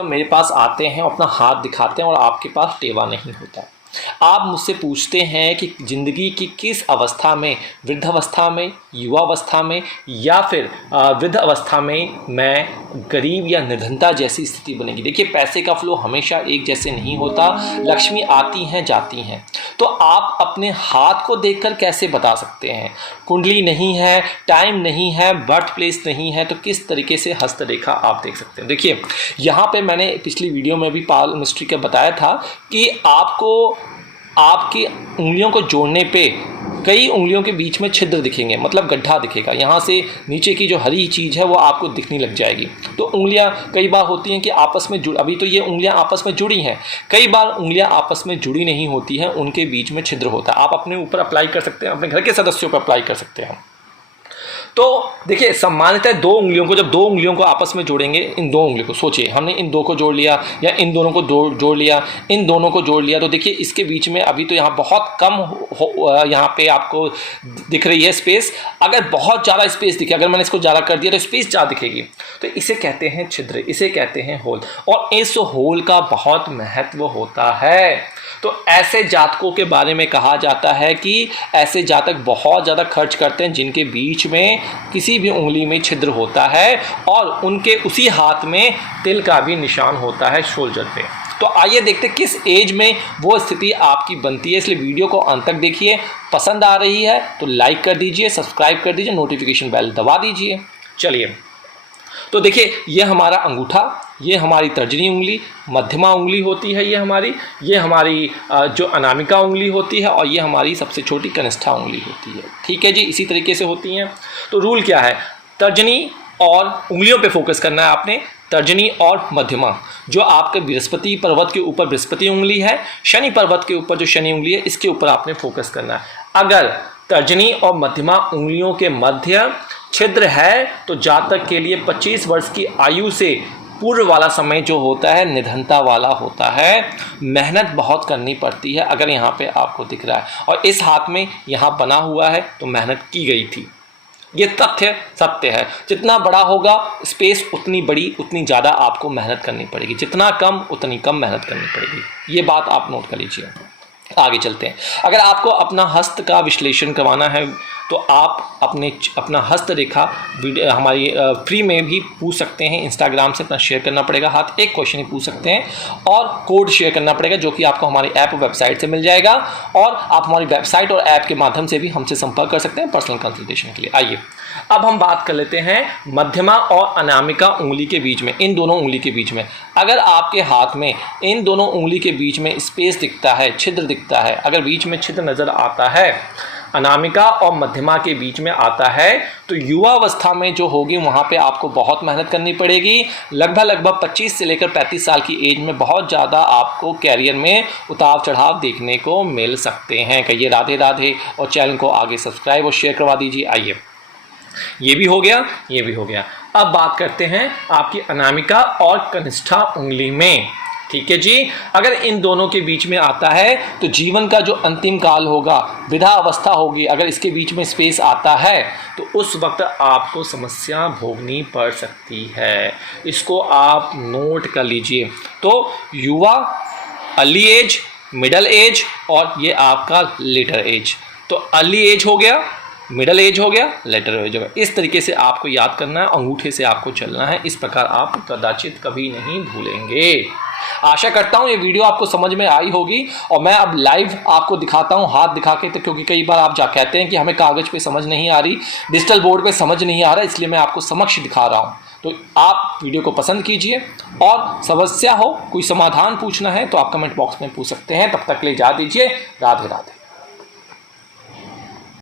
तो मेरे पास आते हैं, अपना हाथ दिखाते हैं और आपके पास टेवा नहीं होता। आप मुझसे पूछते हैं कि ज़िंदगी की किस अवस्था में, वृद्धावस्था में, युवावस्था में या फिर वृद्ध अवस्था में मैं गरीब या निर्धनता जैसी स्थिति बनेगी। देखिए, पैसे का फ्लो हमेशा एक जैसे नहीं होता, लक्ष्मी आती हैं जाती हैं। तो आप अपने हाथ को देखकर कैसे बता सकते हैं? कुंडली नहीं है, टाइम नहीं है, बर्थ प्लेस नहीं है, तो किस तरीके से हस्तरेखा आप देख सकते हैं? देखिए, यहाँ पे मैंने पिछली वीडियो में भी पाल मिस्ट्री का बताया था कि आपको आपकी उंगलियों को जोड़ने पे कई उंगलियों के बीच में छिद्र दिखेंगे, मतलब गड्ढा दिखेगा। यहाँ से नीचे की जो हरी चीज़ है वो आपको दिखने लग जाएगी। तो उंगलियाँ कई बार होती हैं कि आपस में अभी तो ये उंगलियाँ आपस में जुड़ी हैं, कई बार उंगलियाँ आपस में जुड़ी नहीं होती हैं, उनके बीच में छिद्र होता है। आप अपने ऊपर अप्लाई कर सकते हैं, अपने घर के सदस्यों पर अप्लाई कर सकते हैं। तो देखिए, सामान्यतः दो उंगलियों को, जब दो उंगलियों को आपस में जोड़ेंगे, इन दो उंगलियों को सोचिए, हमने इन दो को जोड़ लिया या इन दोनों को जोड़ लिया, इन दोनों को जोड़ लिया, तो देखिए इसके बीच में अभी तो यहाँ बहुत कम यहाँ पे आपको दिख रही है स्पेस। अगर बहुत ज़्यादा स्पेस दिखे, अगर मैंने इसको ज़्यादा कर दिया तो स्पेस ज़्यादा दिखेगी, तो इसे कहते हैं छिद्र, इसे कहते हैं होल। और इस होल का बहुत महत्व होता है। तो ऐसे जातकों के बारे में कहा जाता है कि ऐसे जातक बहुत ज़्यादा खर्च करते हैं जिनके बीच में किसी भी उंगली में छिद्र होता है और उनके उसी हाथ में तिल का भी निशान होता है शोल्डर पे। तो आइए देखते हैं किस एज में वो स्थिति आपकी बनती है। इसलिए वीडियो को अंत तक देखिए। पसंद आ रही है तो लाइक कर दीजिए, सब्सक्राइब कर दीजिए, नोटिफिकेशन बेल दबा दीजिए। चलिए, तो देखिए, ये हमारा अंगूठा, ये हमारी तर्जनी उंगली, मध्यमा उंगली होती है ये हमारी जो अनामिका उंगली होती है, और ये हमारी सबसे छोटी कनिष्ठा उंगली होती है। ठीक है जी, इसी तरीके से होती हैं। तो रूल क्या है? तर्जनी और उंगलियों पे फोकस करना है आपने, तर्जनी और मध्यमा। जो आपके बृहस्पति पर्वत के ऊपर बृहस्पति उंगली है, शनि पर्वत के ऊपर जो शनि उंगली है, इसके ऊपर आपने फोकस करना है। अगर तर्जनी और मध्यमा उंगलियों के मध्य छिद्र है तो जातक के लिए 25 वर्ष की आयु से पूर्व वाला समय जो होता है निधनता वाला होता है। मेहनत बहुत करनी पड़ती है। अगर यहाँ पे आपको दिख रहा है और इस हाथ में यहाँ बना हुआ है तो मेहनत की गई थी। ये तथ्य सत्य है। जितना बड़ा होगा स्पेस, उतनी बड़ी उतनी ज़्यादा आपको मेहनत करनी पड़ेगी, जितना कम उतनी कम मेहनत करनी पड़ेगी। ये बात आप नोट कर लीजिए। आगे चलते हैं। अगर आपको अपना हस्त का विश्लेषण करवाना है तो आप अपना हस्त रेखा हमारी फ्री में भी पूछ सकते हैं। इंस्टाग्राम से अपना शेयर करना पड़ेगा हाथ, एक क्वेश्चन ही पूछ सकते हैं और कोड शेयर करना पड़ेगा जो कि आपको हमारी ऐप वेबसाइट से मिल जाएगा। और आप हमारी वेबसाइट और ऐप के माध्यम से भी हमसे संपर्क कर सकते हैं पर्सनल कंसल्टेशन के लिए। आइए अब हम बात कर लेते हैं मध्यमा और अनामिका उंगली के बीच में, इन दोनों उंगली के बीच में। अगर आपके हाथ में इन दोनों उंगली के बीच में स्पेस दिखता है, छिद्र दिखता है, अगर बीच में छिद्र नज़र आता है, अनामिका और मध्यमा के बीच में आता है, तो युवावस्था में जो होगी वहाँ पे आपको बहुत मेहनत करनी पड़ेगी। लगभग 25 से लेकर 35 साल की एज में बहुत ज़्यादा आपको कैरियर में उतार चढ़ाव देखने को मिल सकते हैं। कहिए राधे राधे और चैनल को आगे सब्सक्राइब और शेयर करवा दीजिए। आइए, ये भी हो गया, ये भी हो गया। अब बात करते हैं आपकी अनामिका और कनिष्ठा उंगली में। ठीक है जी, अगर इन दोनों के बीच में आता है तो जीवन का जो अंतिम काल होगा, विधा अवस्था होगी, अगर इसके बीच में स्पेस आता है तो उस वक्त आपको समस्या भोगनी पड़ सकती है। इसको आप नोट कर लीजिए। तो युवा, अर्ली एज, मिडल एज और ये आपका लेटर एज। तो अर्ली एज हो गया, मिडल एज हो गया, लेटर एज हो गया। इस तरीके से आपको याद करना है, अंगूठे से आपको चलना है। इस प्रकार आप कदाचित कभी नहीं भूलेंगे। आशा करता हूँ ये वीडियो आपको समझ में आई होगी। और मैं अब लाइव आपको दिखाता हूँ हाथ दिखा के, तो क्योंकि कई बार आप कहते हैं कि हमें कागज़ पे समझ नहीं आ रही, डिजिटल बोर्ड पे समझ नहीं आ रहा, इसलिए मैं आपको समक्ष दिखा रहा हूँ। तो आप वीडियो को पसंद कीजिए और समस्या हो, कोई समाधान पूछना है तो आप कमेंट बॉक्स में पूछ सकते हैं। तब तक ले जा दीजिए। राधे राधे।